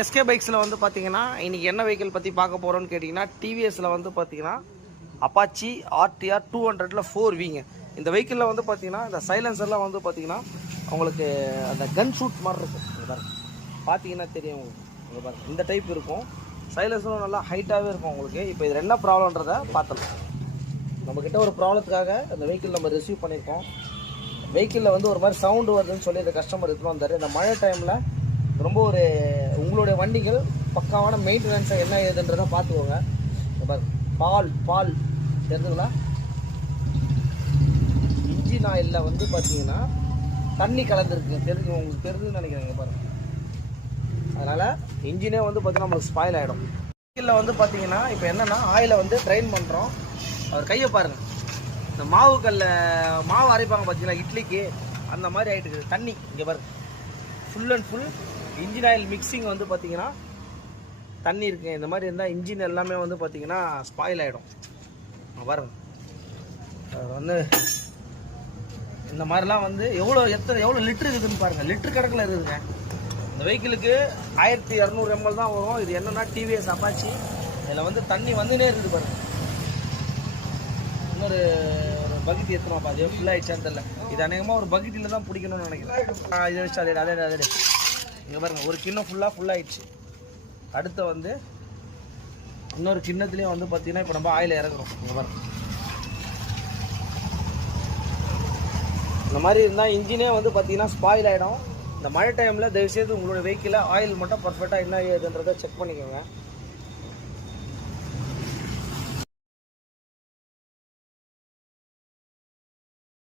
SK பைக்ஸில் வந்து பார்த்தீங்கன்னா இன்றைக்கி என்ன வெஹிக்கிள் பற்றி பார்க்க போகிறோன்னு கேட்டிங்கன்னா டிவிஎஸில் வந்து பார்த்தீங்கன்னா அப்பாச்சி ஆர்டிஆர் 200ல் 4Vங்க. இந்த வெஹிக்கிளில் வந்து பார்த்தீங்கன்னா இந்த சைலன்சர்லாம் வந்து பார்த்தீங்கன்னா உங்களுக்கு அந்த கன் ஷூட் மாதிரி இருக்கும். இங்கே பாருங்கள், பார்த்தீங்கன்னா தெரியும் உங்களுக்கு. இங்கே பாருங்கள், இந்த டைப் இருக்கும். சைலன்சரும் நல்லா ஹைட்டாகவே இருக்கும் உங்களுக்கு. இப்போ இது என்ன ப்ராப்ளம்ன்றதை பார்த்துக்கலாம். நம்மக்கிட்ட ஒரு ப்ராப்ளத்துக்காக இந்த வெஹிக்கிள் நம்ம ரிசீவ் பண்ணியிருக்கோம். வெஹிக்கிளில் வந்து ஒரு மாதிரி சவுண்டு வருதுன்னு சொல்லி இந்த கஸ்டமர் எடுத்துகிட்டு வந்தார். இந்த மழை டைமில் ரொம்ப ஒரு உங்களுடைய வண்டிகள் பக்காவான மெயின்டெனன்ஸை என்ன ஏதுன்றதை பார்த்துக்கோங்க. பால் தெரிஞ்சுங்களா, இன்ஜின் ஆயிலில் வந்து பார்த்தீங்கன்னா தண்ணி கலந்துருக்கு, தெரிஞ்சு உங்களுக்கு தெரிஞ்சுன்னு நினைக்கிறேங்க பாருங்கள். அதனால் இன்ஜினே வந்து பார்த்தீங்கன்னா நம்மளுக்கு ஸ்பாயில் ஆகிடும். வெஹிக்கிளில் வந்து பார்த்தீங்கன்னா இப்போ என்னென்னா ஆயிலை வந்து ட்ரைன் பண்ணுறோம். அவர் கையை பாருங்கள், இந்த மாவு அரைப்பாங்க பார்த்தீங்களா இட்லிக்கு, அந்த மாதிரி ஆகிட்டு இருக்குது தண்ணி. இங்கே பாருங்கள், full and full engine oil mixing வந்து பார்த்தீங்கன்னா தண்ணி இருக்குங்க. இந்த மாதிரி இருந்தால் இன்ஜின் எல்லாமே வந்து பார்த்தீங்கன்னா ஸ்பாயில் ஆகிடும். பாருங்கள், வந்து இந்த மாதிரிலாம் வந்து எவ்வளோ லிட்டரு இருக்குதுன்னு பாருங்கள். லிட்டரு கணக்கில் இருக்குதுங்க. இந்த வெஹிக்கிளுக்கு 1200 ml தான் வரும். இது என்னென்னா டிவிஎஸ் அப்பாச்சி. இதில் வந்து தண்ணி வந்துனே இருக்குது பாருங்கள். இன்னொரு பக்கெட் ஏற்றணும் அது ஃபுல்லாக ஆகிடுச்சான்னு தெரியல. இது அநேகமாக ஒரு பக்கெட்டில் தான் பிடிக்கணும்னு நினைக்கிறேன். இதை வச்சு அதே இங்கே பாருங்கள், ஒரு கிண்ணம் ஃபுல்லாகிடுச்சு. அடுத்து வந்து இன்னொரு கிண்ணத்துலேயும் வந்து பார்த்தீங்கன்னா இப்போ நம்ம ஆயில் இறங்குறோம். இங்கே பாருங்கள், இந்த மாதிரி இருந்தால் இன்ஜினே வந்து பார்த்தீங்கன்னா ஸ்பாயில் ஆகிடும். இந்த மழை டைமில் தயவுசெய்து உங்களோட வெஹிக்கிளில் ஆயில் மட்டும் பர்ஃபெக்டாக என்ன ஏதுன்றதை செக் பண்ணிக்கோங்க.